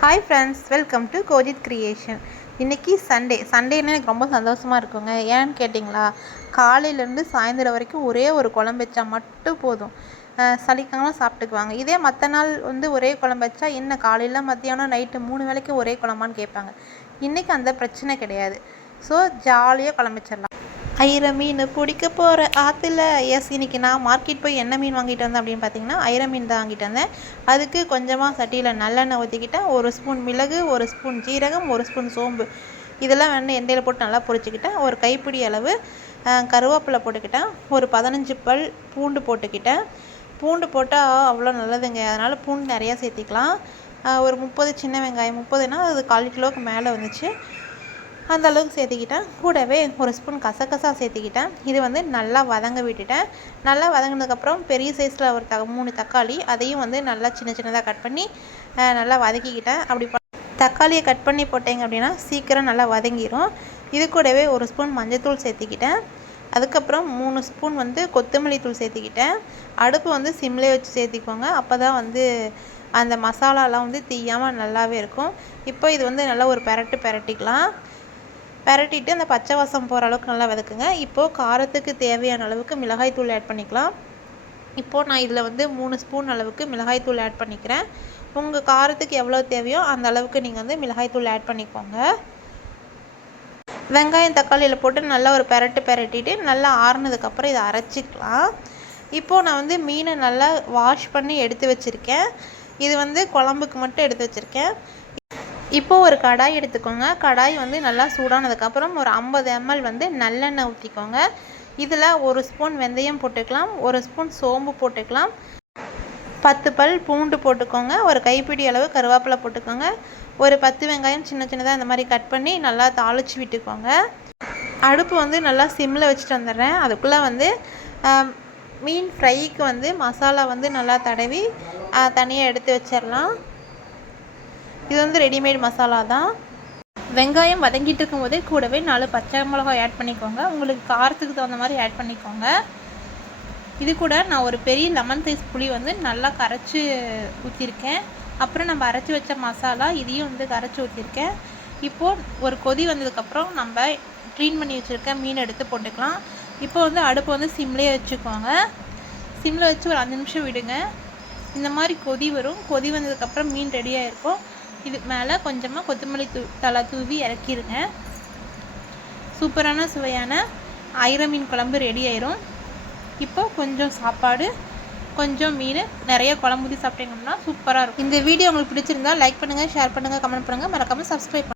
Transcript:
Hi friends welcome to Kojith creation இன்றைக்கி Sunday சண்டேன்னு எனக்கு ரொம்ப சந்தோஷமாக இருக்குங்க. ஏன்னு கேட்டிங்களா? காலையிலேருந்து சாயந்தரம் வரைக்கும் ஒரே ஒரு குழம்பு வச்சா மட்டும் போதும். சளிக்காமல் சாப்பிட்டுக்குவாங்க. இதே மற்ற நாள் வந்து ஒரே குழம்பு வச்சா என்ன? காலையில் மத்தியானம் நைட்டு மூணு வேளைக்கும் ஒரே குழம்பான்னு கேட்பாங்க. இன்றைக்கி அந்த பிரச்சனை கிடையாது. ஸோ ஜாலியாக குழம்பு வச்சிடலாம். ஐர மீன் பிடிக்க போகிற ஆற்றுல எஸ் இன்னைக்கு நான் மார்க்கெட் போய் என்ன மீன் வாங்கிட்டு வந்தேன் அப்படின்னு பார்த்தீங்கன்னா ஐர மீன் தான் வாங்கிட்டு வந்தேன். அதுக்கு கொஞ்சமாக சட்டியில் நல்லெண்ணெய் ஊற்றிக்கிட்டேன் ஒரு ஸ்பூன் மிளகு ஒரு ஸ்பூன் ஜீரகம் ஒரு ஸ்பூன் சோம்பு. இதெல்லாம் வேணும் எண்ணெயில் போட்டு நல்லா பொரிச்சிக்கிட்டேன். ஒரு கைப்பிடி அளவு கருவேப்பிலை போட்டுக்கிட்டேன். ஒரு பதினஞ்சு பல் பூண்டு போட்டுக்கிட்டேன். பூண்டு போட்டால் அவ்வளோ நல்லதுங்க. அதனால் பூண்டு நிறையா சேர்த்திக்கலாம். ஒரு முப்பது சின்ன வெங்காயம் முப்பதுன்னா அது கால் கிலோவுக்கு மேலே வந்துச்சு. அந்த அளவுக்கு சேர்த்துக்கிட்டேன். கூடவே ஒரு ஸ்பூன் கசகசா சேர்த்துக்கிட்டேன். இது வந்து நல்லா வதங்க விட்டுட்டேன். நல்லா வதங்கினதுக்கப்புறம் பெரிய சைஸில் ஒரு த மூணு தக்காளி அதையும் வந்து நல்லா சின்ன சின்னதாக கட் பண்ணி நல்லா வதக்கிக்கிட்டேன். அப்படி தக்காளியை கட் பண்ணி போட்டீங்க அப்படின்னா சீக்கிரம் நல்லா வதங்கிரும். இது கூடவே ஒரு ஸ்பூன் மஞ்சள்தூள் சேர்த்துக்கிட்டேன். அதுக்கப்புறம் மூணு ஸ்பூன் வந்து கொத்தமல்லி தூள் சேர்த்துக்கிட்டேன். அடுப்பு வந்து சிம்லே வச்சு சேர்த்திக்கோங்க. அப்போ தான் வந்து அந்த மசாலாலாம் வந்து தீயாமல் நல்லாவே இருக்கும். இப்போ இது வந்து நல்லா ஒரு பெரட்டு பெரட்டிக்கலாம். பரட்டிட்டு அந்த பச்சை வாசம் போகிற அளவுக்கு நல்லா வதக்குங்க. இப்போது காரத்துக்கு தேவையான அளவுக்கு மிளகாய் தூள் ஆட் பண்ணிக்கலாம். இப்போது நான் இதில் வந்து மூணு ஸ்பூன் அளவுக்கு மிளகாய் தூள் ஆட் பண்ணிக்கிறேன். உங்கள் காரத்துக்கு எவ்வளோ தேவையோ அந்த அளவுக்கு நீங்கள் வந்து மிளகாய் தூள் ஆட் பண்ணிக்கோங்க. வெங்காயம் தக்காளியில் போட்டு நல்லா ஒரு பெரட்டு பெரட்டிட்டு நல்லா ஆறுனதுக்கப்புறம் இதை அரைச்சிக்கலாம். இப்போது நான் வந்து மீனை நல்லா வாஷ் பண்ணி எடுத்து வச்சுருக்கேன். இது வந்து குழம்புக்கு மட்டும் எடுத்து வச்சுருக்கேன். இப்போ ஒரு கடாய் எடுத்துக்கோங்க. கடாய் வந்து நல்லா சூடானதுக்கப்புறம் ஒரு ஐம்பது எம்எல் வந்து நல்லெண்ணெய் ஊற்றிக்கோங்க இதில் ஒரு ஸ்பூன் வெந்தயம் போட்டுக்கலாம். ஒரு ஸ்பூன் சோம்பு போட்டுக்கலாம். பத்து பல் பூண்டு போட்டுக்கோங்க. ஒரு கைப்பிடி அளவு கருவேப்பிலை போட்டுக்கோங்க. ஒரு பத்து வெங்காயம் சின்ன சின்னதாக இந்த மாதிரி கட் பண்ணி நல்லா தாளித்து விட்டுக்கோங்க. அடுப்பு வந்து நல்லா சிம்மில் வச்சுட்டு வந்துடுறேன். அதுக்குள்ளே வந்து மீன் ஃப்ரைக்கு வந்து மசாலா வந்து நல்லா தடவி தனியாக எடுத்து வச்சிடலாம். இது வந்து ரெடிமேட் மசாலா தான். வெங்காயம் வதங்கிட்டு இருக்கும்போதே கூடவே நாலு பச்சை மிளகாய் ஆட் பண்ணிக்கோங்க. உங்களுக்கு காரத்துக்கு தகுந்த மாதிரி ஆட் பண்ணிக்கோங்க. இது கூட நான் ஒரு பெரிய லெமன் சைஸ் புளி வந்து நல்லா கரைச்சி ஊற்றிருக்கேன் அப்புறம் நம்ம அரைச்சி வச்ச மசாலா இதையும் வந்து கரைச்சி ஊற்றிருக்கேன் இப்போது ஒரு கொதி வந்ததுக்கப்புறம் நம்ம க்ளீன் பண்ணி வச்சுருக்க மீன் எடுத்து போட்டுக்கலாம். இப்போ வந்து அடுப்பு வந்து சிம்லேயே வச்சுக்கோங்க. சிம்மில் வச்சு ஒரு அஞ்சு நிமிஷம் விடுங்க. இந்த மாதிரி கொதி வரும். கொதி வந்ததுக்கப்புறம் மீன் ரெடியாக இருக்கும் இது மேலே கொஞ்சமாக கொத்தமல்லி தூ தலை தூவி இறக்கிடுங்க சூப்பரான சுவையான ஐர மீன் குழம்பு ரெடி ஆயிரும். இப்போ கொஞ்சம் சாப்பாடு கொஞ்சம் மீன் நிறைய குழம்பு ஊற்றி சாப்பிட்டீங்கன்னா சூப்பராக இருக்கும். இந்த வீடியோ உங்களுக்கு பிடிச்சிருந்தா லைக் பண்ணுங்கள் ஷேர் பண்ணுங்கள் கமெண்ட் பண்ணுங்கள் மறக்காமல் சப்ஸ்கிரைப்